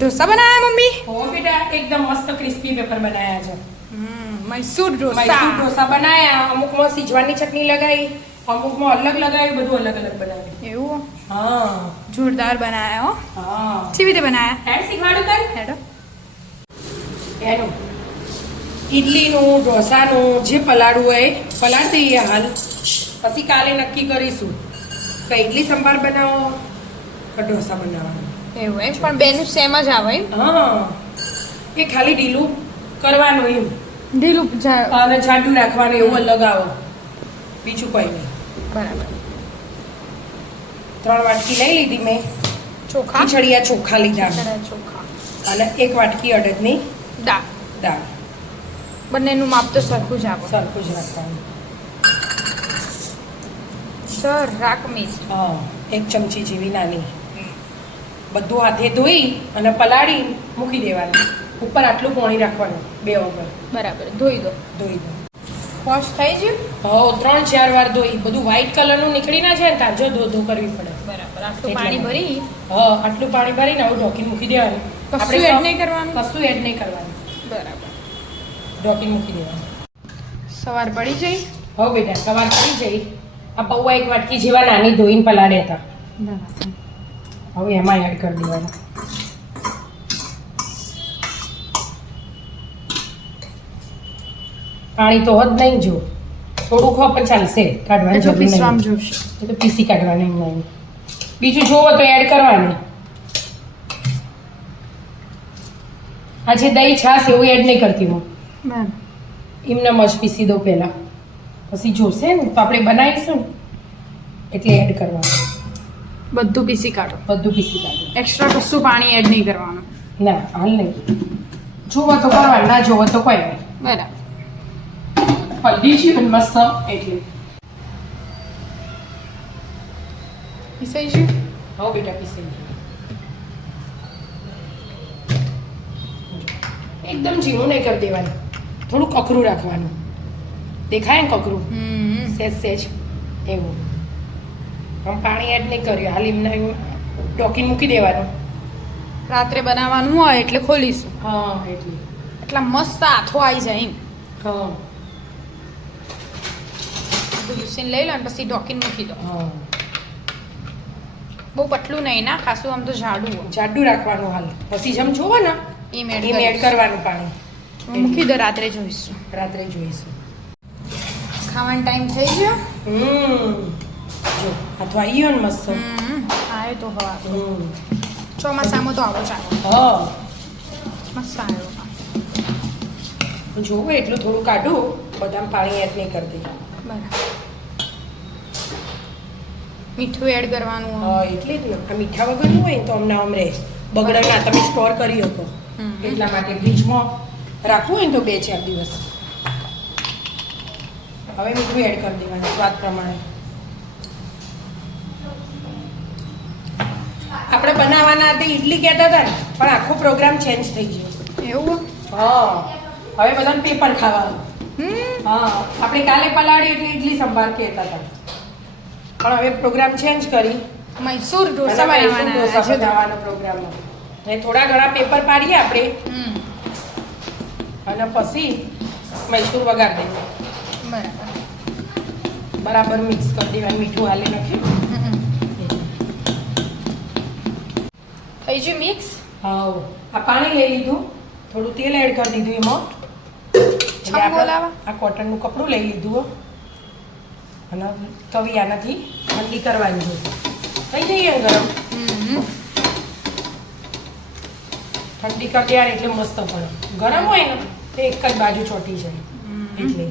डोसा बनाया मम्मी? हो बेटा एकदम मस्त क्रिस्पी पेपर बनाया છે. मैसूर डोसा. મૈસૂર ઢોસા બનાયા, અમુકમાં સિજવાની ચટણી લગાવી, અમુકમાં અલગ લગાવી, બધું અલગ અલગ બનાવ્યું. એવું હા जोरदार बनाया हो. હા કેવી રીતે બનાયા? હેડ શીખવાડું તને હેડો. એનું ઇડલીનું ઢોસાનું જે પલાળવું હોય પલાળ દઈએ હાલ, પછી કાલે નક્કી કરીશું કે ઇડલી સંભાર બનાવો કે ઢોસા બનાવવાનો. એવું એમ પણ બેનું સેમ જ આવે એમ? હા એ ખાલી ઢીલું કરવાનું એમ, ઢીલું અને જાડું રાખવાનું એવું અલગ આવો, બીજું કોઈ નહીં. બરાબર. 3 વાટકી લઈ લીધી મેં ચોખા, ખીચડિયા ચોખા લીધા, ચોખા, અને 1 વાટકી અડદની દાળ. દાળ. બંનેનું માપ તો સરખું જ આપો. સરખું જ રાખવાનું. રાક મિર્ચ. હા 1 ચમચી જેવી નાની. બધું હાથે ધોઈ અને પલાળી મૂકી દેવાનું. ઉપર આટલું પાણી રાખવાનું, 2 વગર. બરાબર, ધોઈ દો. ધોઈ દો. વોશ થઈ ગયું? હો 3-4 વાર ધોઈ, બધું વ્હાઈટ કલરનું નીકળી ના જાય ને તાજો ધો કરવી પડે. બરાબર. આટલું પાણી ભરી હા આટલું પાણી ભરીને આવું ઢોકીને મૂકી દેવાનું. કશું એડ નહીં કરવાનું? કશું એડ નહીં કરવાનું, બરાબર. ઢોકીને મૂકી દેવાનું. સવાર પડી જઈ? હો બેટા સવાર પડી જઈ. આ પૌવા 1 વાટકી જેવા નાની ધોઈને પલાળ્યા હતા, હવે એમાં એડ કરી દેવાનું. પાણી તો હદ નહીં, જો થોડુંક હો પણ ચાલશે, કાઢવાની જરૂર પીસવામાં નહીં. જોશે. એ તો પીસી કાઢવાની નહીં. બીજું જોવો તો એડ કરવાની. આ જે દહીં છાશ એવું એડ નહીં કરતી હું, બરાબર. એમને મજ પીસી દઉં પહેલાં, પછી જોશે ને તો આપણે બનાવીશું એટલે એડ કરવાનું. બધું પીસી કાઢો. બધું પીસી કાઢો. એક્સ્ટ્રા કશું પાણી એડ નહીં કરવાનું. ના હાલ નહીં, જોવો તો કરવાનું, ના જોવો તો કોઈ નહીં. બરાબર. હલ્દી છે પણ મસ્ત એટલે. પીસાઈ ગયું? હો બેટા પીસી ગયું. એકદમ ઝીણું નહીં કરી દેવાનું, થોડું કકરું રાખવાનું. દેખાય ને કકરું? સેજ એવું. આમ પાણી એડ નહીં કર્યું, હાલ એમને ઢોકીને મૂકી દેવાનું. રાત્રે બનાવવાનું હોય એટલે ખોલીશું. હા એટલે એટલા મસ્ત આથો આવી જાય એમ. હા બધું ઘૂસીને લઈ લો અને પછી ઢોકીને મૂકી દો. હા બહુ પતલું નહીં ના, ખાસું આમ તો જાડું હોય. જાડું રાખવાનું હાલ, પછી જેમ જોવો ને એમ એડ એડ કરવાનું પાણી. મૂકી દો, રાત્રે જોઈશું. રાત્રે જોઈશું. ખાવાનો ટાઈમ થઈ ગયો. જો આ તો આવી ગયો ને મસ્ત. આવ્યો તો હવા. ચોમાસામાં ચોમાસામાં તો આવો ચાલો. હા મસ્ત આવ્યો. જોવું એટલું થોડું કાઢું, બદામ પાણી એડ નહીં કરતી. બરાબર. મીઠું એડ કરવાનું. હા એટલે જ ને, આ મીઠા વગરનું હોય ને તો અમને આમ રહે, બગડે ના, તમે સ્ટોર કરી શકો. એટલા માટે ફ્રીજમાં રાખવું હોય ને તો 2-4 દિવસ. હવે મીઠું એડ કરી દેવાનું સ્વાદ પ્રમાણે. આપણે બનાવવાના હતા ઇડલી કહેતા હતા ને, પણ આખો પ્રોગ્રામ ચેન્જ થઈ ગયો. એવું? હા હવે બધાને પેપર ખાવાનું. હા આપણે કાલે પલાળી એટલે ઇડલી સંભાર કહેતા હતા, પણ હવે પ્રોગ્રામ ચેન્જ કરી મૈસૂર ઢોસા બનાવવાના પ્રોગ્રામ. ને થોડા ઘણા પેપર પાડીએ આપણે, અને પછી મૈસૂર વઘાર દઈએ. બરાબર. બરાબર મિક્સ કરી દેવાનું, મીઠું હાલી નાખ્યું. થઈ ગયું મિક્સ? હા આ પાણી લઈ લીધું, થોડું તેલ એડ કરી દીધું એમાં. એટલે આપણે આ કોટનનું કપડું લઈ લીધું અને તવી આનાથી ઠંડી કરવાની છે. થઈ જઈએ ગરમ. ઠંડી કરી દે એટલે મસ્ત પડે. ગરમ હોય ને તો એક જ બાજુ ચોટી જાય, એટલે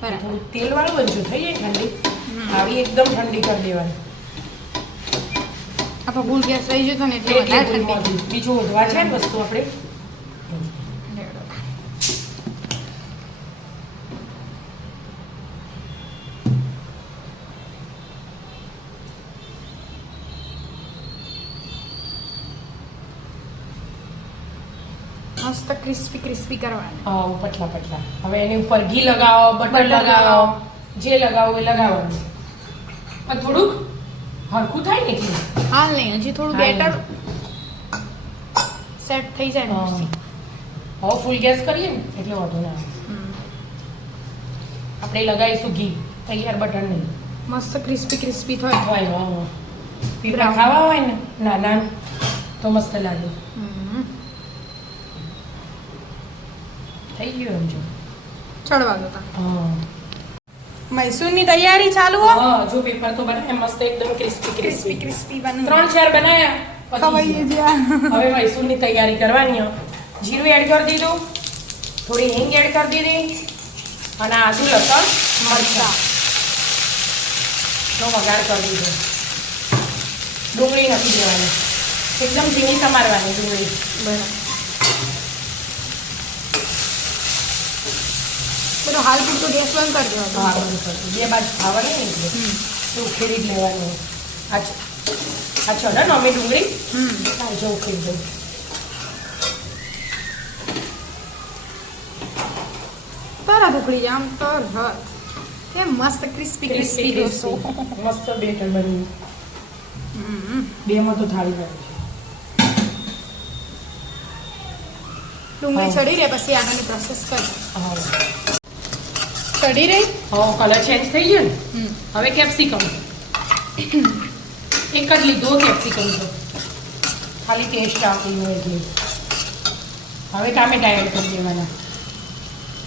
થોડું તેલ વાળું હોય જો થઈ જાય ઠંડી, આવી એકદમ ઠંડી કરી દેવાની. આપણે ફૂલ ગેસ રહી જતો ને એટલે વધારે ઠંડી. બીજું વધવા છે ને વસ્તુ આપણે. મસ્ત ક્રિસ્પી ક્રિસ્પી કરવાનું. હા પતલા પતલા. હવે એની ઉપર ઘી લગાવો, બટર લગાવો, જે લગાવો એ લગાવવાનું. થોડુંક હરખું થાય ને એટલે હાલ નહીં, હજી થોડું બેટર સેટ થઈ જાય ને હા. પછી. હવે ફૂલ ગેસ કરીએ ને એટલે વાંધો ના આવે. આપણે લગાવીશું ઘી, તૈયાર બટર નહીં. મસ્ત ક્રિસ્પી ક્રિસ્પી થાય. હોય હા. પીપળા Brown. ખાવા હોય ને નાના તો મસ્ત લાગે. થઈ ગયું એમ જો. ચડવા દો તમે. હા મૈસૂરની તૈયારી ચાલુ હો. હા જો પેપર તો બનાવ્યા મસ્ત એકદમ ક્રિસ્પી ક્રિસ્પી ક્રિસ્પી. ક્રિસ્પી બની 3-4 બનાવ્યા. પતી ખવાઈ ગયું. ગયા. હવે મૈસૂરની તૈયારી કરવાની હો. જીરું એડ કરી દીધું, થોડી હિંગ એડ કરી દીધી અને આદુ લસણ મરચાં નો વઘાર કરી દીધો. ડુંગળી નાખી દેવાની, એકદમ ઝીણી સમારવાની ડુંગળી. બરાબર. બધો હાલ પૂરતો ગેસ બંધ કરી દેવાનો. હા બધું કરતું. બે બાજુ ખાવાની ને એટલે તો ઉખેડી જ લેવાનું. આ ચડે ને અમે ડુંગળી આ જો ઉખેડી દઉં. તરત ઉકળી જાય આમ તરત. કેમ મસ્ત ક્રિસ્પી ક્રિસ્પી ડોસો. મસ્ત બેટર બન્યું. બેમાં તો થાળી બની છે. ડુંગળી હા. ચડી રહે પછી આગળની પ્રોસેસ કરી. હા ચડી રહી. હવે કલર ચેન્જ થઈ ગયો ને હવે કેપ્સિકમ એક જ લીધો કેપ્સિકમ તો ખાલી ટેસ્ટ આપીને એટલે હવે ટામેટા એડ કરી દેવાના.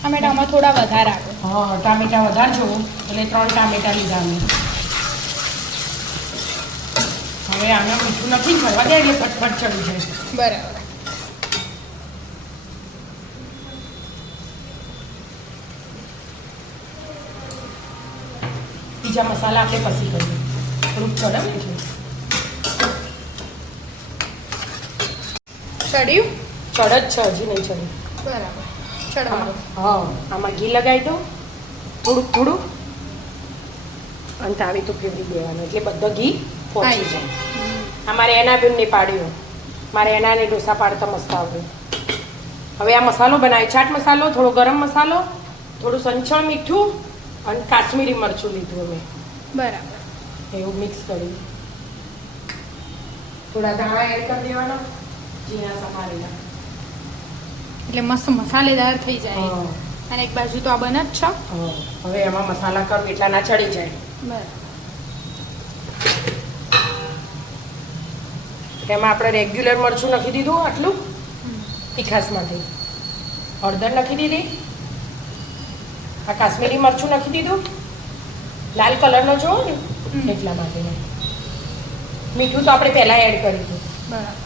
ટમેટામાં થોડા વધારે આપો. હા ટામેટા વધારજો એટલે 3 ટામેટા લીધા અમે. હવે આને મીઠું નથી કરવા દે એટલે ફટફટ ચડી જાય. બરાબર. બીજા મસાલા આપણે પછી કરીએ થોડુંક ચડે ને એટલે ચડ્યું. ચડ જ છે હજી નહીં ચડે. બરાબર. ચડવા દો. હા આમાં ઘી લગાવી દો થોડુંક થોડુંક અને તાવી તો ફેરવી દેવાનું એટલે બધો ઘી પહોંચી આઈ જાય. અમારે એના બી નહીં પાડ્યો, મારે એનાને ઢોસા પાડતા મસ્ત આવડે. હવે આ મસાલો બનાવી, ચાટ મસાલો, થોડો ગરમ મસાલો, થોડું સંચળ મીઠું અને કાશ્મીરી મરચું લીધું અમે, બરાબર. એવું મિક્સ કરી થોડા ધાણા એડ કરી દેવાના ઝીણા સમારેલા. એટલે મસ્ત મસાલેદાર થઈ જાય. હા. અને એક બાજુ તો આ બને જ છે. હવે એમાં મસાલા કરવું એટલા ના ચડી જાય. બરાબર. એમાં આપણે રેગ્યુલર મરચું નાખી દીધું આટલું તીખાસમાંથી, હળદર નાખી દીધી, આ કાશ્મીરી મરચું નાખી દીધું, લાલ કલરનો જોવો ને એટલા માટે. મીઠું તો આપણે પહેલાં એડ કરી દીધું. બરાબર.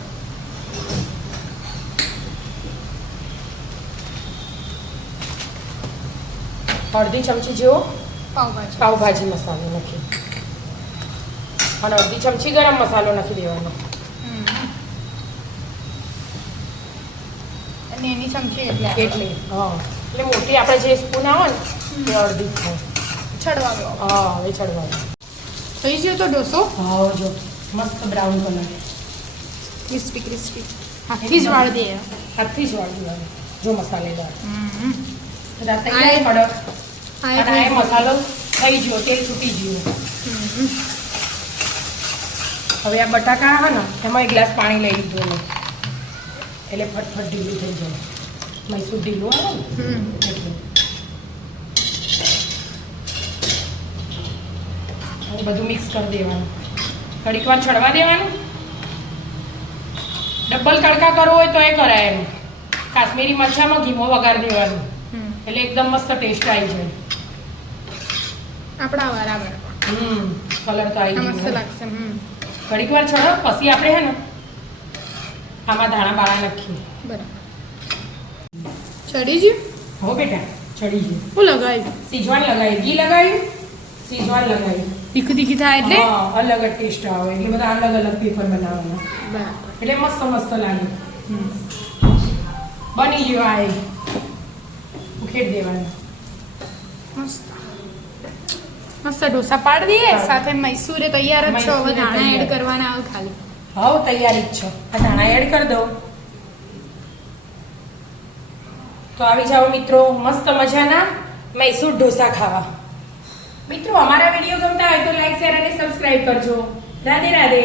અડધી ચમચી જેવો પાવભાજી. પાવભાજી મસાલો નાખી અને અડધી ચમચી ગરમ મસાલો નાખી દેવાનો. અને એની ચમચી એટલે એટલે હા એટલે મોટી આપણે જે સ્પૂન આવે ને એ અડધી જ થાય. ચડવા દો. હા હવે ચડવાનું. થઈ ગયો તો ડોસો. હા જો મસ્ત બ્રાઉન કલર ક્રિસ્પી ક્રિસ્પી. હાથથી જ વાળી દે. હાથથી જ વાળી દેવાનું જો મસાલેદાર. હમ. બધા તૈયાર કડક આ અને આ મસાલો થઈ ગયો, તેલ છૂટી ગયું. હવે આ બટાકા હા ને એમાં 1 ગ્લાસ પાણી લઈ લીધું અમે એટલે ફટફટ ઢીલું થઈ જાય. મૈસૂર ઢીલું આવે ને એટલે હવે બધું મિક્સ કરી દેવાનું, ઘડીક વાર ચડવા દેવાનું. ડબલ તડકા કરવો હોય તો એ કરાય એમ. કાશ્મીરી મરચાંમાં ઘીમો વઘાર દેવાનું એટલે એકદમ મસ્ત ટેસ્ટ આવી જાય. આપણા બરાબર. કલર તો આવી મસ્ત ગયો. લાગશે. ઘડીક વાર ચડો પછી આપણે હે ને આમાં ધાણા બાણા નાખીએ. બરાબર. ચડી ગયું. હો બેટા ચડી ગયું. હું લગાવ્યું. સીજવાન લગાવી, ઘી લગાવ્યું, સીજવાન લગાવ્યું. તીખું તીખી થાય એટલે. હા અલગ જ ટેસ્ટ આવે એટલે બધા અલગ અલગ પેપર બનાવવાના બરાબર. એટલે મસ્ત મસ્ત લાગે. બની ગયો આ એક. ઉખેડ દેવાનું. મસ્ત મસ્ત ઢોસા પાડી દઈએ. સાથે મૈસૂરે તૈયાર જ છો. હવે મૈસૂરે ધાણા એડ તૈયાર. કરવાના આવે ખાલી. હવે તૈયારી જ છે. આ ધાણા એડ કરી દો તો આવી જાઓ મિત્રો મસ્ત મજાના મૈસૂર ઢોસા ખાવા. મિત્રો અમારા વિડીયો ગમતા હોય તો લાઈક શેર અને સબસ્ક્રાઇબ કરજો. રાધે રાધે.